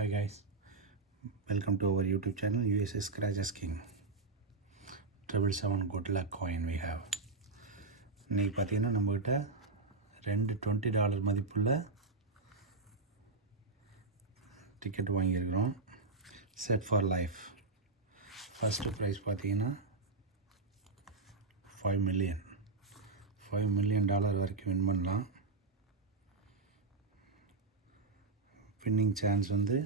Hi guys, welcome to our YouTube channel USA Scratches King. 777 good luck coin we have. இன்றைக்கி பார்த்தீங்கன்னா நம்மக்கிட்ட ரெண்டு $20 மதிப்புள்ள டிக்கெட் வாங்கியிருக்கிறோம். Set for life. First prize பார்த்தீங்கன்னா $5 million வரைக்கும் வின் பண்ணலாம். வின்னிங் சான்ஸ் வந்து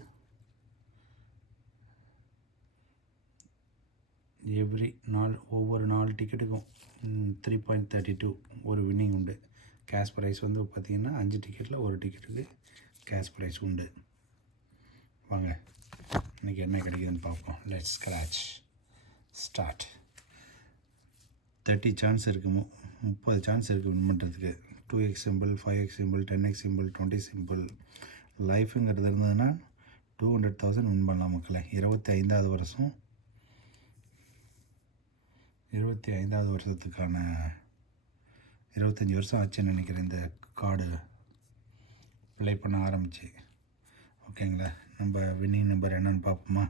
ஒவ்வொரு 4 டிக்கெட்டுக்கும் 3.32 ஒரு வின்னிங் உண்டு. கேஷ் ப்ரைஸ் வந்து பார்த்திங்கன்னா 5 டிக்கெட்டில் ஒரு டிக்கெட்டுக்கு கேஷ் ப்ரைஸ் உண்டு. வாங்க இன்றைக்கி என்ன கிடைக்குதுன்னு பார்ப்போம். Let's scratch start. 30 சான்ஸ் இருக்குது, 30 சான்ஸ் இருக்குது வின் பண்ணுறதுக்கு. 2x simple, 5x simple, 10x simple, 20 simple. லைஃபுங்கிறது இருந்ததுன்னா 200,000 வின் பண்ணலாம் மக்களை. 25வது வருஷம், 25வது வருஷத்துக்கான 25 வருஷம் ஆச்சுன்னு நினைக்கிறேன் இந்த கார்டு ப்ளே பண்ண ஆரம்பிச்சு. ஓகேங்களா, நம்ம வின்னிங் நம்பர் என்னன்னு பார்ப்போமா?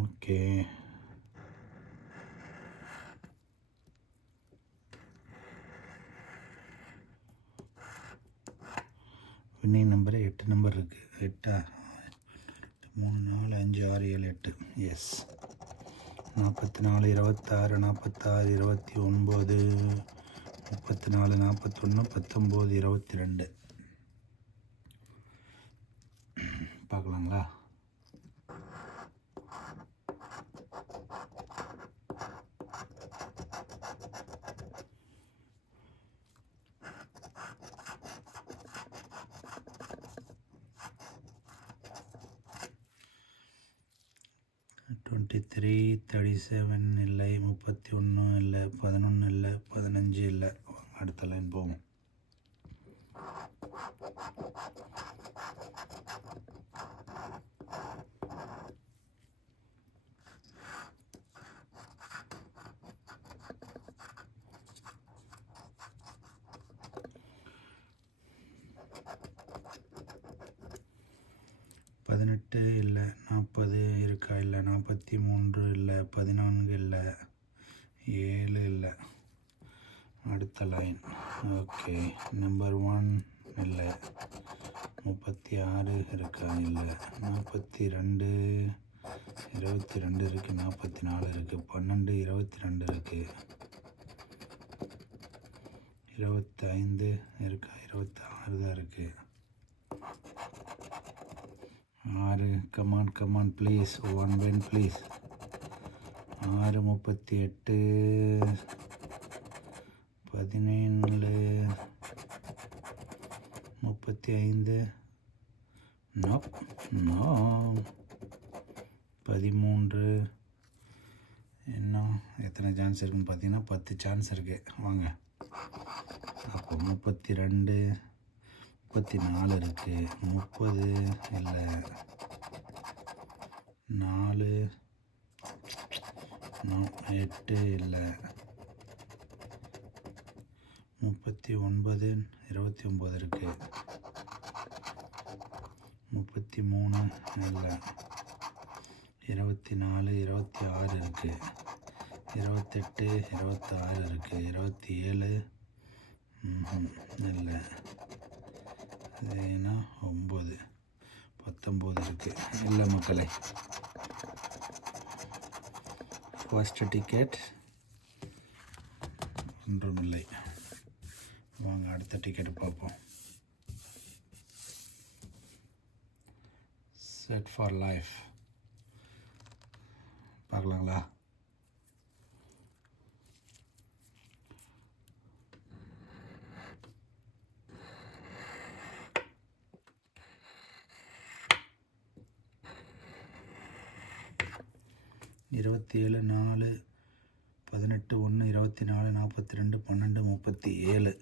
ஓகே, வின்னிங் நம்பரு 8 நம்பர் இருக்குது. 8 3 4 5 6 7 8. எஸ், 44 26 46 29 34 41 19 22. பார்க்கலாங்களா? $23, $37 இல்லை, 31 இல்லை, 11 இல்லை, 15 இல்லை. அடுத்த லைன் போவோம். $18 இல்லை, 40 இருக்கா? இல்லை, 43 இல்லை, 14 இல்லை, 7 இல்லை. அடுத்த லைன். ஓகே, நம்பர் 1 இல்லை, 36 இருக்கா? இல்லை, 42 22 இருக்குது, 44 இருக்குது, 12 22 இருக்குது, 25 இருக்கா? 26 தான் இருக்குது. 6, come on please, 1 win please. 6 38 17 35 no 13. இன்னும் எத்தனை சான்ஸ் இருக்குன்னு பார்த்தீங்கன்னா 10 சான்ஸ் இருக்குது. வாங்க, அப்போ 32 34 இருக்குது, 30 இல்லை, 4 8 இல்லை, 39 29 இருக்குது, 33 இல்லை, 24 26 இருக்குது, 28 26 இருக்குது, 27 இல்லை, ஏன்னா 9 19 இருக்குது. இல்லை மக்களை, ஃபர்ஸ்ட் டிக்கெட் ஒன்றும் இல்லை. வாங்க அடுத்த டிக்கெட் பார்ப்போம். Set for life. பார்க்கலாங்களா? $27 4 18 1 24 42 12 37.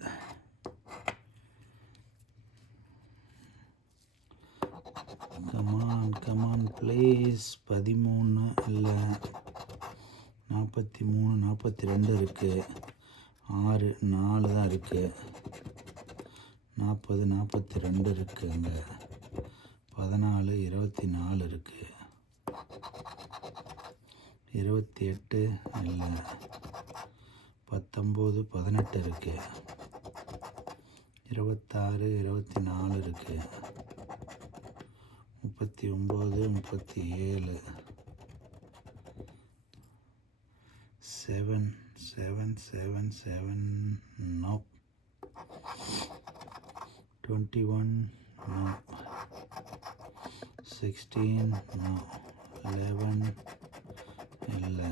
Come on please. 13 இல்லை, 43 42 இருக்குது, 6 4 தான் இருக்குது, 40 42 இருக்குங்க, 14 24 இருக்குது. 28 இல்லை. 19 18 இருக்குது. 26 24 இருக்குது. 39 37. 7 7 7 7. No. 21 no. 16 no. 11 இல்லை.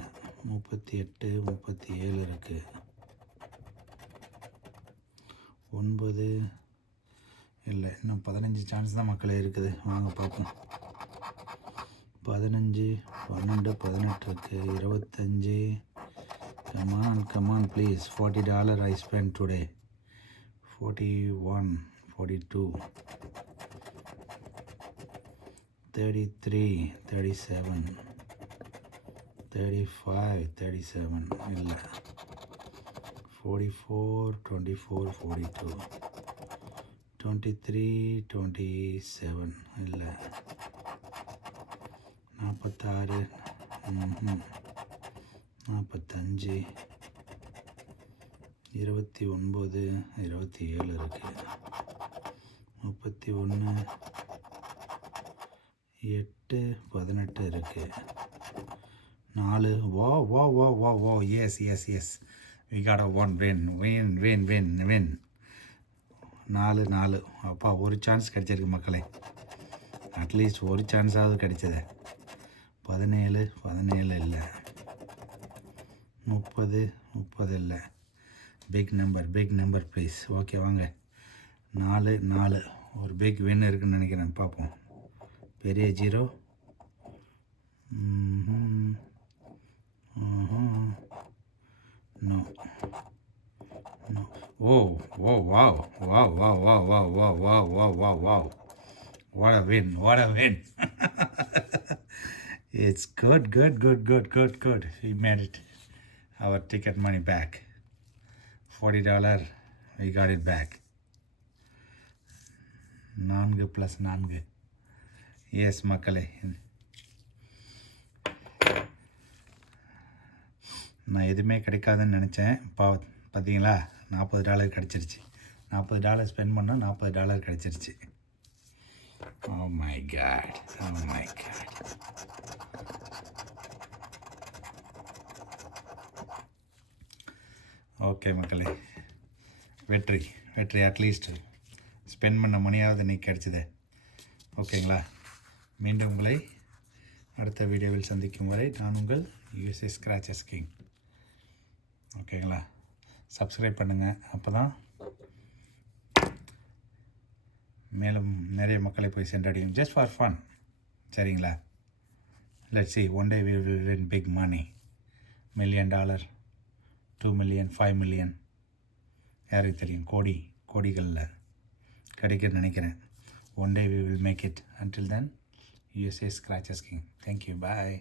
38 37 இருக்குது. 9 இல்லை. இன்னும் 15 சான்ஸ் தான் மக்களே இருக்குது. வாங்க பார்ப்போம். 15 12 18 இருக்குது. 25. Come on please. $40 I spent today. 41 42 33 37 35 37 இல்லை. 44 24 42 23 27 இல்லை. 46 45 29 27 இருக்குது. 31 8 18 இருக்குது. 4 வா வா வா வா வா yes yes yes we got a one win 4 அப்பா ஒரு சான்ஸ் கிடைச்சிருக்கு மக்களே. அட்லீஸ்ட் ஒரு சான்ஸாவது கிடைச்சது. 17 இல்லை. 30 இல்லை. Big number please. ஓகே வாங்க. 4 ஒரு பிக் வின் இருக்குன்னு நினைக்கிறேன். பார்ப்போம். பெரிய 0. No. Oh, wow. What a win. It's good. We made it. Our ticket money back. $40. We got it back. 4 + 4. Yes, மக்களே. நான் எதுவுமே கிடைக்காதுன்னு நினச்சேன். பார்த்தீங்களா, $40 கிடச்சிருச்சு. $40 ஸ்பெண்ட் பண்ணால் $40 கிடச்சிருச்சு. Oh my God. ஓகே மக்களே, வெற்றி. அட்லீஸ்ட் ஸ்பெண்ட் பண்ண மணியாவது இன்னைக்கு கிடச்சிது. ஓகேங்களா, மீண்டும் உங்களை அடுத்த வீடியோவில் சந்திக்கும் வரை நான் உங்கள் USA Scratchers King. ஓகேங்களா, சப்ஸ்கிரைப் பண்ணுங்கள். அப்போ தான் மேலும் நிறைய மக்களை போய் சென்றடையும். Just for fun. சரிங்களா? Let's see, one day we will win big money. $1 million, $2 million, $5 million. யாருக்கு தெரியும், கோடிகளில் கிடைக்குன்னு நினைக்கிறேன். One day we will make it. Until then, USA Scratchers King. Thank you. Bye.